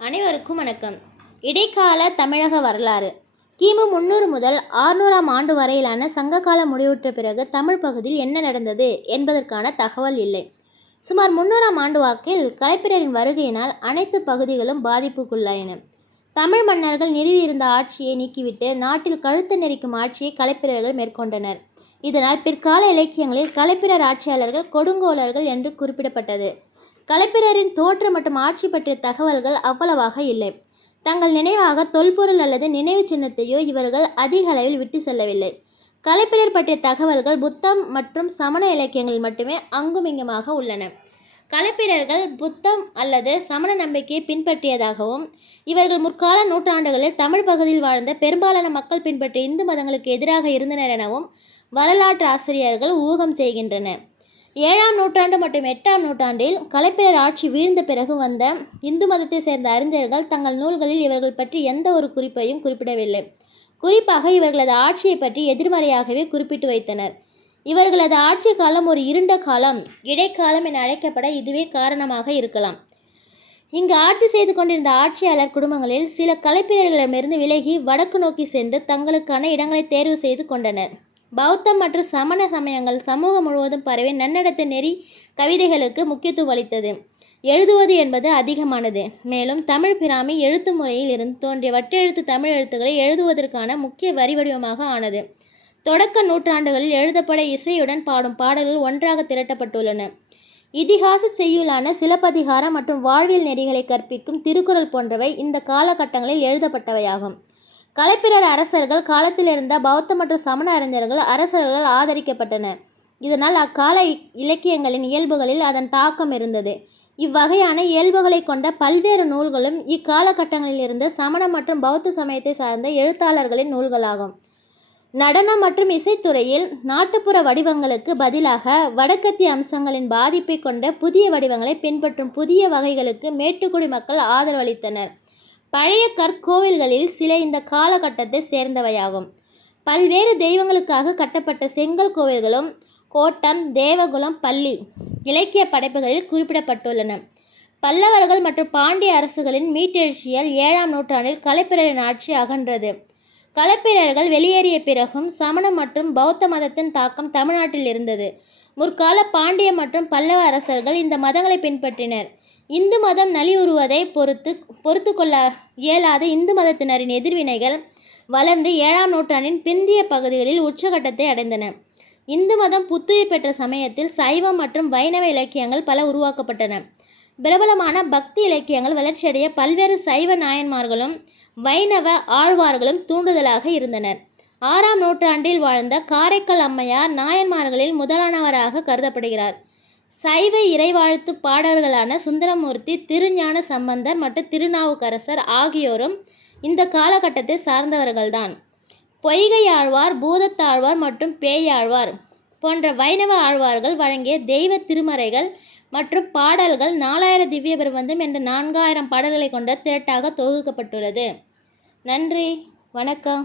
அனைவருக்கும் வணக்கம். இடைக்கால தமிழக வரலாறு. கிமு முன்னூறு முதல் ஆறுநூறாம் ஆண்டு வரையிலான சங்ககால முடிவுற்ற பிறகு தமிழ் பகுதியில் என்ன நடந்தது என்பதற்கான தகவல் இல்லை. சுமார் முன்னூறாம் ஆண்டு வாக்கில் கலைப்பிரரின் வருகையினால் அனைத்து பகுதிகளும் பாதிப்புக்குள்ளாயின. தமிழ் மன்னர்கள் நிறுவியிருந்த ஆட்சியை நீக்கிவிட்டு நாட்டில் கழுத்து நெரிக்கும் ஆட்சியை கலைப்பிரர்கள் மேற்கொண்டனர். இதனால் பிற்கால இலக்கியங்களில் கலைப்பிரர் ஆட்சியாளர்கள் கொடுங்கோலர்கள் என்று குறிப்பிடப்பட்டது. கலைப்பிரரின் தோற்றம் மற்றும் ஆட்சி பற்றிய தகவல்கள் அவ்வளவாக இல்லை. தங்கள் நினைவாக தொல்பொருள் அல்லது நினைவு சின்னத்தையோ இவர்கள் அதிக அளவில் விட்டு செல்லவில்லை. கலைப்பிரர் பற்றிய தகவல்கள் புத்தம் மற்றும் சமண இலக்கியங்கள் மட்டுமே அங்குமிங்குமாக உள்ளன. கலைப்பிரர்கள் புத்தம் அல்லது சமண நம்பிக்கையை பின்பற்றியதாகவும் இவர்கள் முற்கால நூற்றாண்டுகளில் தமிழ் பகுதியில் வாழ்ந்த பெரும்பாலான மக்கள் பின்பற்றிய இந்து மதங்களுக்கு எதிராக இருந்தனர் எனவும் வரலாற்று ஆசிரியர்கள் ஊகம் செய்கின்றனர். ஏழாம் நூற்றாண்டு மற்றும் எட்டாம் நூற்றாண்டில் கலைப்பிரர் ஆட்சி வீழ்ந்த பிறகு வந்த இந்து மதத்தை சேர்ந்த அறிஞர்கள் தங்கள் நூல்களில் இவர்கள் பற்றி எந்த ஒரு குறிப்பையும் குறிப்பிடவில்லை. குறிப்பாக இவர்களது ஆட்சியை பற்றி எதிர்மறையாகவே குறிப்பிட்டு வைத்தனர். இவர்களது ஆட்சி காலம் ஒரு இருண்ட காலம் இடைக்காலம் என அழைக்கப்பட இதுவே காரணமாக இருக்கலாம். இங்கு ஆட்சி செய்து கொண்டிருந்த ஆட்சியாளர் குடும்பங்களில் சில கலைப்பிரர்களிடமிருந்து விலகி வடக்கு நோக்கி சென்று தங்களுக்கான இடங்களை தேர்வு செய்து கொண்டனர். பௌத்தம் மற்றும் சமண சமயங்கள் சமூகம் முழுவதும் பரவி நன்னடத்தை நெறி கவிதைகளுக்கு முக்கியத்துவம் அளித்தது. எழுதுவது என்பது அதிகமானது. மேலும் தமிழ் பிராமி எழுத்து முறையில் இருந்து தோன்றிய வட்டெழுத்து தமிழ் எழுத்துக்களை எழுதுவதற்கான முக்கிய வரி வடிவமாக ஆனது. தொடக்க நூற்றாண்டுகளில் எழுதப்பட இசையுடன் பாடும் பாடல்கள் ஒன்றாக திரட்டப்பட்டுள்ளன. இதிகாச செய்யுளான சிலப்பதிகாரம் மற்றும் வாழ்வியல் நெறிகளை கற்பிக்கும் திருக்குறள் போன்றவை இந்த காலகட்டங்களில் எழுதப்பட்டவையாகும். கலைப்பிரர் அரசர்கள் காலத்தில் இருந்த பௌத்த மற்றும் சமண அறிஞர்கள் அரசர்களால் ஆதரிக்கப்பட்டனர் இதனால் அக்கால இலக்கியங்களின் இயல்புகளில் அதன் தாக்கம் இருந்தது. இவ்வகையான இயல்புகளை கொண்ட பல்வேறு நூல்களும் இக்காலகட்டங்களில் இருந்து சமண மற்றும் பௌத்த சமயத்தை சார்ந்த எழுத்தாளர்களின் நூல்களாகும். நடனம் மற்றும் இசைத்துறையில் நாட்டுப்புற வடிவங்களுக்கு பதிலாக வடக்கத்திய அம்சங்களின் பாதிப்பை கொண்ட புதிய வடிவங்களை பின்பற்றும் புதிய வகைகளுக்கு மேட்டுக்குடி மக்கள் ஆதரவளித்தனர். பழைய கற்கோவில்களில் சில இந்த காலகட்டத்தை சேர்ந்தவையாகும். பல்வேறு தெய்வங்களுக்காக கட்டப்பட்ட செங்கல் கோவில்களும் கோட்டம் தேவகுலம் பள்ளி இலக்கிய படைப்புகளில் குறிப்பிடப்பட்டுள்ளன. பல்லவர்கள் மற்றும் பாண்டிய அரசுகளின் மீட்டெழுச்சியால் ஏழாம் நூற்றாண்டில் கலைப்பிரரின் ஆட்சி அகன்றது. களப்பிரர்கள் வெளியேறிய பிறகும் சமணம் மற்றும் பௌத்த மதத்தின் தாக்கம் தமிழ்நாட்டில் இருந்தது. முற்கால பாண்டிய மற்றும் பல்லவ அரசர்கள் இந்த மதங்களை பின்பற்றினர். இந்து மதம் நலிவுறுவதை பொறுத்து பொறுத்து கொள்ள இயலாத இந்து மதத்தினரின் எதிர்வினைகள் வளர்ந்து ஏழாம் நூற்றாண்டின் பிந்திய பகுதிகளில் உச்சகட்டத்தை அடைந்தன. இந்து மதம் புத்துயிர் பெற்ற சமயத்தில் சைவம் மற்றும் வைணவ இலக்கியங்கள் பல உருவாக்கப்பட்டன. பிரபலமான பக்தி இலக்கியங்கள் வளர்ச்சியடைய பல்வேறு சைவ நாயன்மார்களும் வைணவ ஆழ்வார்களும் தூண்டுதலாக இருந்தனர். ஆறாம் நூற்றாண்டில் வாழ்ந்த காரைக்கால் அம்மையார் நாயன்மார்களில் முதலானவராக கருதப்படுகிறார். சைவ இறைவாழ்த்து பாடல்களான சுந்தரமூர்த்தி திருஞான சம்பந்தர் மற்றும் திருநாவுக்கரசர் ஆகியோரும் இந்த காலகட்டத்தை சார்ந்தவர்கள்தான். பொய்கை ஆழ்வார் பூதத்தாழ்வார் மற்றும் பேயாழ்வார் போன்ற வைணவ ஆழ்வார்கள் வழங்கிய தெய்வ திருமறைகள் மற்றும் பாடல்கள் நாலாயிர திவ்ய பிரபந்தம் என்ற நான்காயிரம் பாடல்களை கொண்ட திரட்டாக தொகுக்கப்பட்டுள்ளது. நன்றி வணக்கம்.